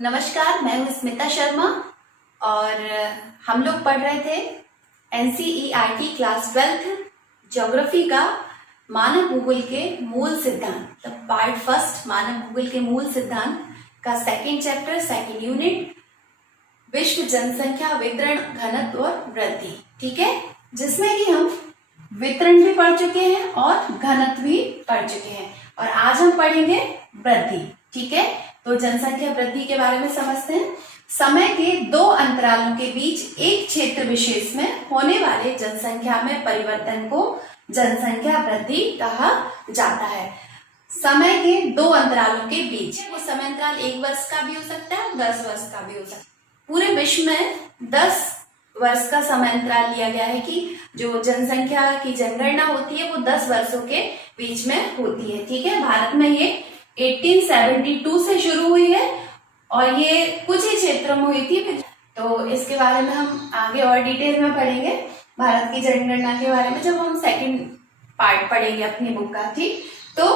नमस्कार, मैं हूँ स्मिता शर्मा और हम लोग पढ़ रहे थे एनसीईआरटी क्लास 12 ज्योग्राफी का मानव भूगोल के मूल सिद्धांत, मतलब पार्ट फर्स्ट मानव भूगोल के मूल सिद्धांत का सेकंड चैप्टर सेकंड यूनिट विश्व जनसंख्या वितरण घनत्व और वृद्धि। ठीक है, जिसमें कि हम वितरण भी पढ़ चुके हैं और घनत्व भी पढ़ चुके हैं और आज हम पढ़ेंगे वृद्धि। ठीक है, तो जनसंख्या वृद्धि के बारे में समझते हैं। समय के दो अंतरालों के बीच एक क्षेत्र विशेष में होने वाले जनसंख्या में परिवर्तन को जनसंख्या वृद्धि कहा जाता है। समय के दो अंतरालों के बीच, वो समय अंतराल 1 वर्ष का भी हो सकता है, 10 वर्ष का भी हो सकता है। पूरे विश्व में 10 वर्ष का समय अंतराल लिया गया है कि जो जनसंख्या की जनगणना होती है वो 10 वर्षों के बीच में होती है। ठीक है, भारत में ये 1872 से शुरू हुई है और ये कुछ ही क्षेत्रों में हुई थी। तो इसके बारे में हम आगे और डिटेल में पढ़ेंगे भारत की जनगणना के बारे में जब हम सेकंड पार्ट पढ़ेंगे अपनी बुक का। ठीक, तो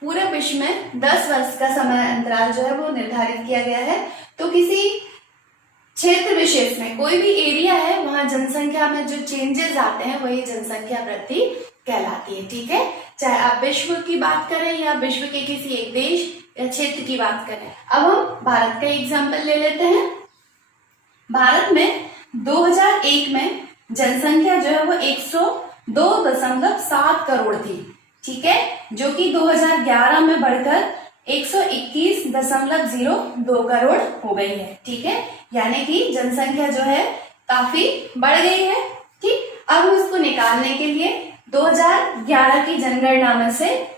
पूरे विश्व में 10 वर्ष का समय अंतराल जो है वो निर्धारित किया गया है। तो किसी क्षेत्र विशेष में कोई भी एरिया है वहां जनसंख्या में जो चेंजेस आते हैं वही जनसंख्या वृद्धि कहलाती है। ठीक है, चाहे आप विश्व की बात करें या विश्व के किसी एक देश या क्षेत्र की बात करें। अब हम भारत का एग्जांपल ले लेते हैं। भारत में 2001 में जनसंख्या जो है वो 102.7 करोड़ थी। ठीक है, जो कि 2011 में बढ़कर 121.02 करोड़ हो गई है। ठीक है, यानी कि जनसंख्या जो है काफी बढ़ गई है। ठीक, अब हम इसको निकालने के लिए 2011 की जनगणना में से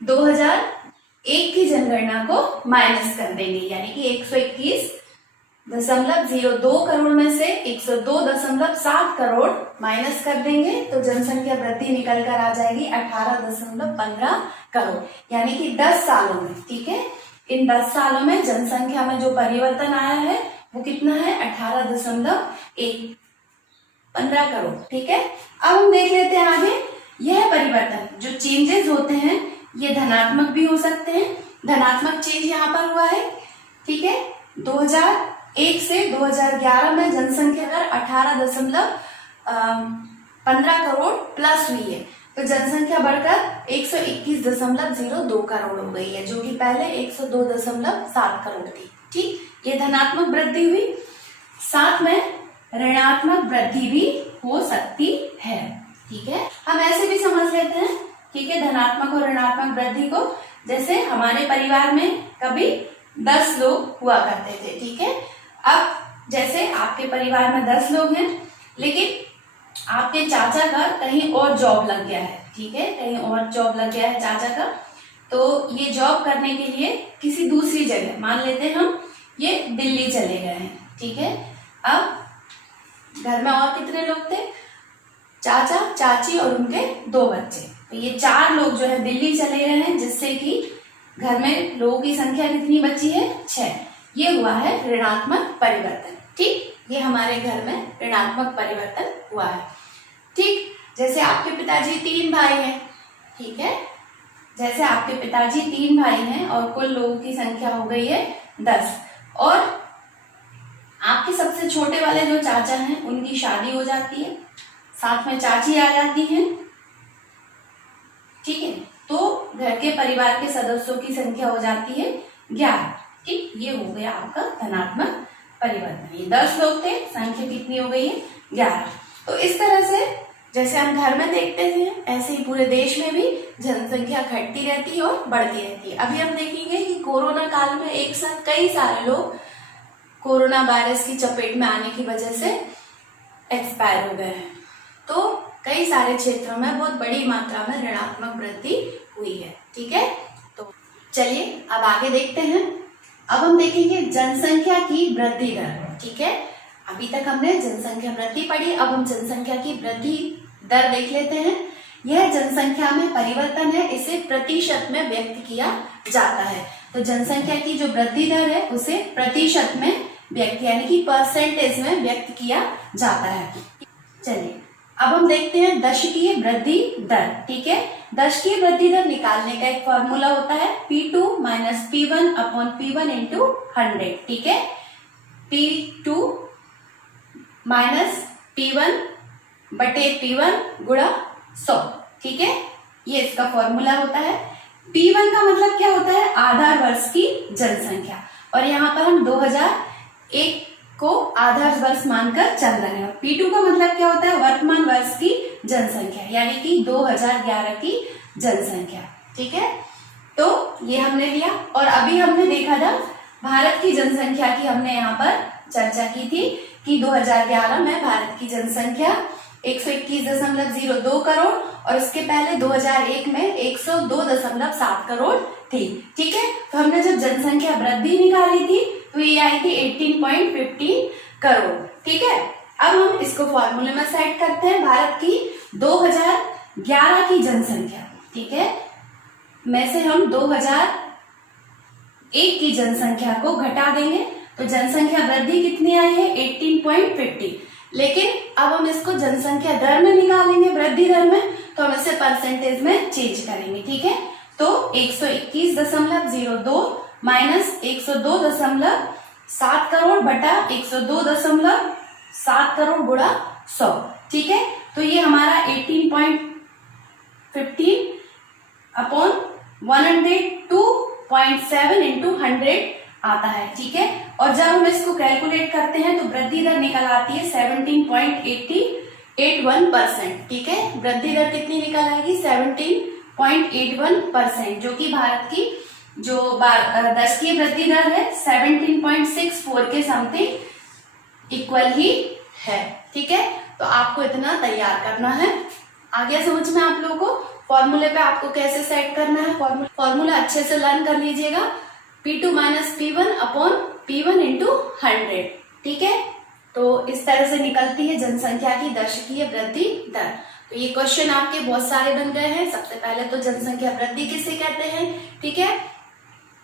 2001 की जनगणना को माइनस कर देंगे, यानी कि 121.02 करोड़ में से 102.7 करोड़ माइनस कर देंगे तो जनसंख्या वृद्धि निकल कर आ जाएगी 18.15 करोड़, यानी कि 10 सालों में। ठीक है, इन 10 सालों में जनसंख्या में जो परिवर्तन आया है वो कितना है, 18.15 करोड़। ठीक है, अब हम देख लेते हैं आगे। यह परिवर्तन जो चेंजेस होते हैं ये धनात्मक भी हो सकते हैं। धनात्मक चेंज यहाँ पर हुआ है। ठीक है, 2001 से 2011 में जनसंख्या दर 18.15 करोड़ प्लस हुई है, तो जनसंख्या बढ़कर 121.02 करोड़ हो गई है, जो कि पहले 102.7 करोड़ थी। ठीक, ये धनात्मक वृद्धि हुई। साथ में ऋणात्मक वृद्धि भी हो सकती है। ठीक है, हम ऐसे भी समझ लेते हैं। ठीक है, धनात्मक और ऋणात्मक वृद्धि को, जैसे हमारे परिवार में कभी 10 लोग हुआ करते थे। ठीक है, अब जैसे आपके परिवार में 10 लोग हैं लेकिन आपके चाचा का कहीं और जॉब लग गया है। ठीक है, कहीं और जॉब लग गया है चाचा का, तो ये जॉब करने के लिए किसी दूसरी जगह, मान लेते हैं हम ये दिल्ली चले गए हैं। ठीक है, अब घर में और कितने लोग थे, चाचा चाची और उनके 2 बच्चे, तो ये 4 लोग जो है दिल्ली चले गए हैं, जिससे कि घर में लोगों की संख्या कितनी बची है, 6। ये हुआ है ऋणात्मक परिवर्तन। ठीक, ये हमारे घर में ऋणात्मक परिवर्तन हुआ है। ठीक, जैसे आपके पिताजी 3 भाई हैं। ठीक है, जैसे आपके पिताजी 3 भाई हैं और कुल लोगों की संख्या हो गई है 10, और आपके सबसे छोटे वाले जो चाचा हैं उनकी शादी हो जाती है, साथ में चाची आ जाती हैं। ठीक है, तो घर के परिवार के सदस्यों की संख्या हो जाती है 11। ठीक, ये हो गया आपका धनात्मक परिवर्तन। ये 10 लोग थे, संख्या कितनी हो गई है, 11। तो इस तरह से जैसे हम घर में देखते हैं ऐसे ही पूरे देश में भी जनसंख्या घटती रहती है और बढ़ती रहती है। अभी हम देखेंगे कि कोरोना काल में एक साथ कई सारे लोग कोरोना वायरस की चपेट में आने की वजह से एक्सपायर हो गए हैं, तो कई सारे क्षेत्रों में बहुत बड़ी मात्रा में ऋणात्मक वृद्धि हुई है। ठीक है, तो चलिए अब आगे देखते हैं। अब हम देखेंगे जनसंख्या की वृद्धि दर। ठीक है, अभी तक हमने जनसंख्या वृद्धि पढ़ी, अब हम जनसंख्या की वृद्धि दर देख लेते हैं। यह जनसंख्या में परिवर्तन है, इसे प्रतिशत में व्यक्त किया जाता है। तो जनसंख्या की जो वृद्धि दर है उसे प्रतिशत में व्यक्त, यानी कि परसेंटेज में व्यक्त किया जाता है। चलिए अब हम देखते हैं दशकीय वृद्धि दर। ठीक है, दशकीय वृद्धि दर निकालने का एक फॉर्मूला होता है P2 - minus P1 upon P1 into 100, ठीक है। P2 माइनस P1 बटे P1 गुणा 100, ठीक है। ये इसका फॉर्मूला होता है। P1 का मतलब क्या होता है, आधार वर्ष की जनसंख्या, और यहाँ पर हम 2001 को आधार वर्ष मानकर चल रहे हैं। P2 का मतलब क्या होता है, वर्तमान वर्ष की जनसंख्या, यानी कि 2011 की जनसंख्या, ठीक है। तो ये हमने लिया, और अभी हमने देखा था भारत की जनसंख्या की हमने यहाँ पर चर्चा की थी कि 2011 में भारत की जनसंख्या 121.02 करोड़ और इसके पहले 2001 में 102.7 करोड़ थी, ठीक है। तो हमने जब जनसंख्या वृद्धि निकाली थी तो ये आई थी 18.15 करोड़, ठीक है। अब हम इसको फॉर्मूले में सेट करते हैं। भारत की 2011 की जनसंख्या, ठीक है, में से हम 2001 की जनसंख्या को घटा देंगे तो जनसंख्या वृद्धि कितनी आई है, 18.50। लेकिन अब हम इसको जनसंख्या दर में निकालेंगे, वृद्धि दर में, तो हम इसे परसेंटेज में चेंज करेंगे, ठीक है। तो 121.02 माइनस 102.7 करोड़ बटा 102.7 करोड़ गुणा 100, ठीक है। तो ये हमारा 18.15 अपॉन 102.7 इंटू 100 आता है, ठीक है। और जब हम इसको कैलकुलेट करते हैं तो वृद्धि दर निकल आती है 17.81%, ठीक है। वृद्धि दर कितनी निकल आएगी, 17.81%, जो कि भारत की जो दशकीय वृद्धि दर है 17.64 के समथिंग इक्वल ही है, ठीक है। तो आपको इतना तैयार करना है। आ गया समझ में आप लोगों को फॉर्मूले पे आपको कैसे सेट करना है। फॉर्मूला अच्छे से लर्न कर लीजिएगा। P2 minus P1 upon P1 into 100, ठीक है। तो इस तरह से निकलती है जनसंख्या की दशकीय वृद्धि दर। तो ये क्वेश्चन आपके बहुत सारे बन गए हैं। सबसे पहले तो जनसंख्या वृद्धि किसे कहते हैं, ठीक है।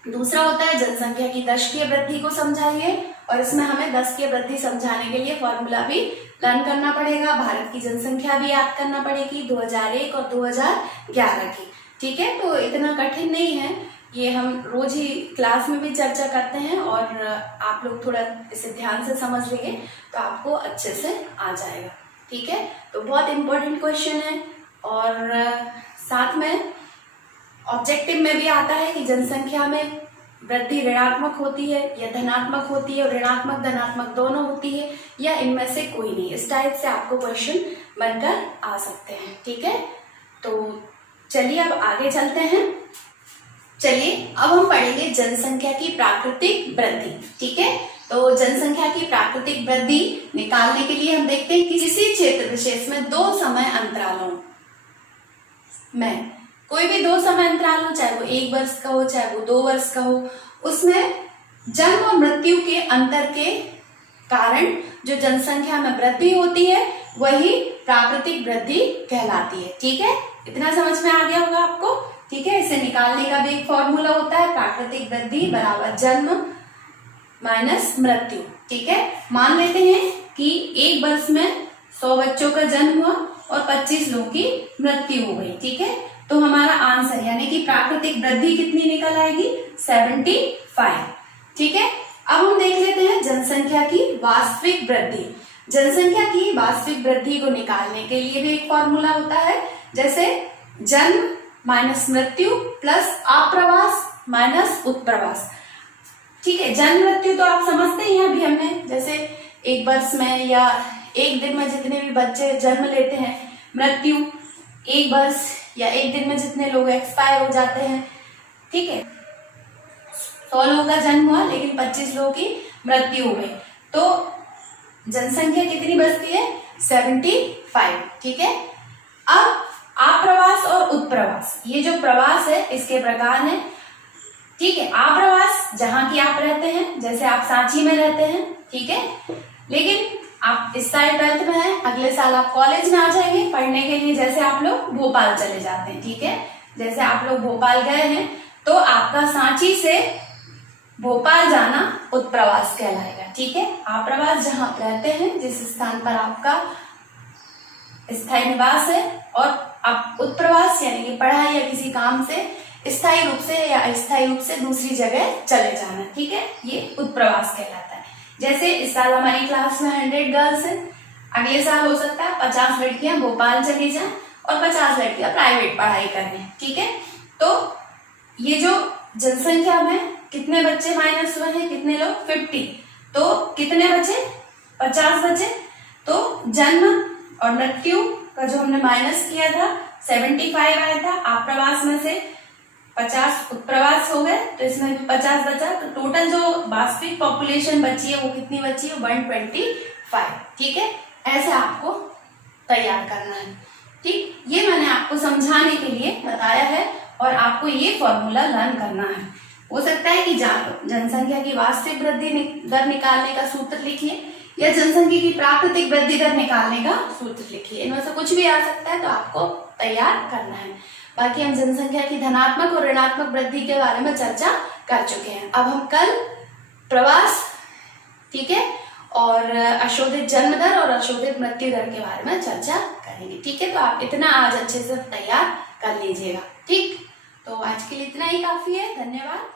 दूसरा होता है जनसंख्या की दशकीय वृद्धि को समझाइए, और इसमें हमें दशकीय वृद्धि समझाने के लिए फॉर्मूला भी लर्न करना पड़ेगा। भारत की जनसंख्या भी याद करना पड़ेगी 2001 और 2011 की, ठीक है। तो इतना कठिन नहीं है, ये हम रोज ही क्लास में भी चर्चा करते हैं, और आप लोग थोड़ा इसे ध्यान से समझ लेंगे तो आपको अच्छे से आ जाएगा, ठीक है। तो बहुत इंपॉर्टेंट क्वेश्चन है, और साथ में ऑब्जेक्टिव में भी आता है कि जनसंख्या में वृद्धि ऋणात्मक होती है या धनात्मक होती है, और ऋणात्मक धनात्मक दोनों होती है, या इनमें से कोई नहीं। इस टाइप से आपको क्वेश्चन बनकर आ सकते हैं, ठीक है। तो चलिए अब आगे चलते हैं। चलिए अब हम पढ़ेंगे जनसंख्या की प्राकृतिक वृद्धि, ठीक है। तो जनसंख्या की प्राकृतिक वृद्धि निकालने के लिए हम देखते हैं कि किसी क्षेत्र विशेष में 2 समय अंतरालों में, कोई भी 2 समय अंतराल हो, चाहे वो 1 वर्ष का हो चाहे वो 2 वर्ष का हो, उसमें जन्म और मृत्यु के अंतर के कारण जो जनसंख्या में वृद्धि होती है वही प्राकृतिक वृद्धि कहलाती है, ठीक है। इतना समझ में आ गया होगा आपको, ठीक है। इसे निकालने का भी एक फॉर्मूला होता है, प्राकृतिक वृद्धि बराबर जन्म माइनस मृत्यु, ठीक है। मान लेते हैं कि 1 वर्ष में 100 बच्चों का जन्म हुआ और 25 लोगों की मृत्यु हो गई, ठीक है। तो हमारा आंसर यानी कि प्राकृतिक वृद्धि कितनी निकल आएगी, 75, ठीक है। अब हम देख लेते हैं जनसंख्या की वास्तविक वृद्धि। जनसंख्या की वास्तविक वृद्धि को निकालने के लिए भी एक फॉर्मूला होता है, जैसे जन्म माइनस मृत्यु प्लस आप्रवास माइनस उत्प्रवास, ठीक है। जन्म मृत्यु तो आप समझते ही हैं, अभी हमने जैसे 1 वर्ष में या 1 दिन में जितने भी बच्चे जन्म लेते हैं, मृत्यु 1 वर्ष या 1 दिन में जितने लोग एक्सपायर हो जाते हैं, ठीक है। 100 लोगों का जन्म हुआ लेकिन 25 लोगों की मृत्यु हो गई, तो जनसंख्या कितनी बचती है, 75, ठीक है। अब आप्रवास और उत्प्रवास, ये जो प्रवास है इसके प्रकार हैं, ठीक है। आप्रवास जहां की आप रहते हैं, जैसे आप सांची में रहते हैं, ठीक है, लेकिन आप इस साल 12th में हैं, अगले साल आप कॉलेज में आ जाएंगे पढ़ने के लिए, जैसे आप लोग भोपाल चले जाते हैं, ठीक है। जैसे आप लोग भोपाल गए हैं तो आपका सांची से भोपाल जाना उत्प्रवास कहलाएगा, ठीक है। आप्रवास जहां आप रहते हैं, जिस स्थान पर आपका स्थायी निवास है, और आप उत्प्रवास यानी कि पढ़ाई या किसी काम से स्थायी रूप से या अस्थायी रूप से दूसरी जगह चले जाना, ठीक है, ये उत्प्रवास कहलाता है। जैसे इस साल हमारी क्लास में 100 गर्ल्स है, अगले साल हो सकता है 50 लड़कियां भोपाल चली जाएं और 50 लड़कियां प्राइवेट पढ़ाई करें, ठीक है। तो ये जो जनसंख्या में कितने बच्चे माइनस हुए हैं, कितने लोग, 50, तो कितने बचे, 50 बचे। तो जन्म और मृत्यु का जो हमने माइनस किया था 75 आया था, आप्रवास में से 50 उत्प्रवास हो गए, तो इसमें 50 बचा, तो टोटल जो वास्तविक पॉपुलेशन बची है वो कितनी बची है, 125, ठीक है। ऐसे आपको तैयार करना है, ठीक। ये मैंने आपको समझाने के लिए बताया है और आपको ये फॉर्मूला लर्न करना है। हो सकता है कि जनसंख्या की वास्तविक वृद्धि दर निकालने का सूत्र लिखिए या जनसंख्या की प्राकृतिक वृद्धि दर निकालने का सूत्र लिखिए, इनमें से कुछ भी आ सकता है, तो आपको तैयार करना है। बाकी हम जनसंख्या की धनात्मक और ऋणात्मक वृद्धि के बारे में चर्चा कर चुके हैं। अब हम कल प्रवास, ठीक है, और अशोधित जन्म दर और अशोधित मृत्यु दर के बारे में चर्चा करेंगे, ठीक है। तो आप इतना आज अच्छे से तैयार कर लीजिएगा, ठीक। तो आज के लिए इतना ही काफी है, धन्यवाद।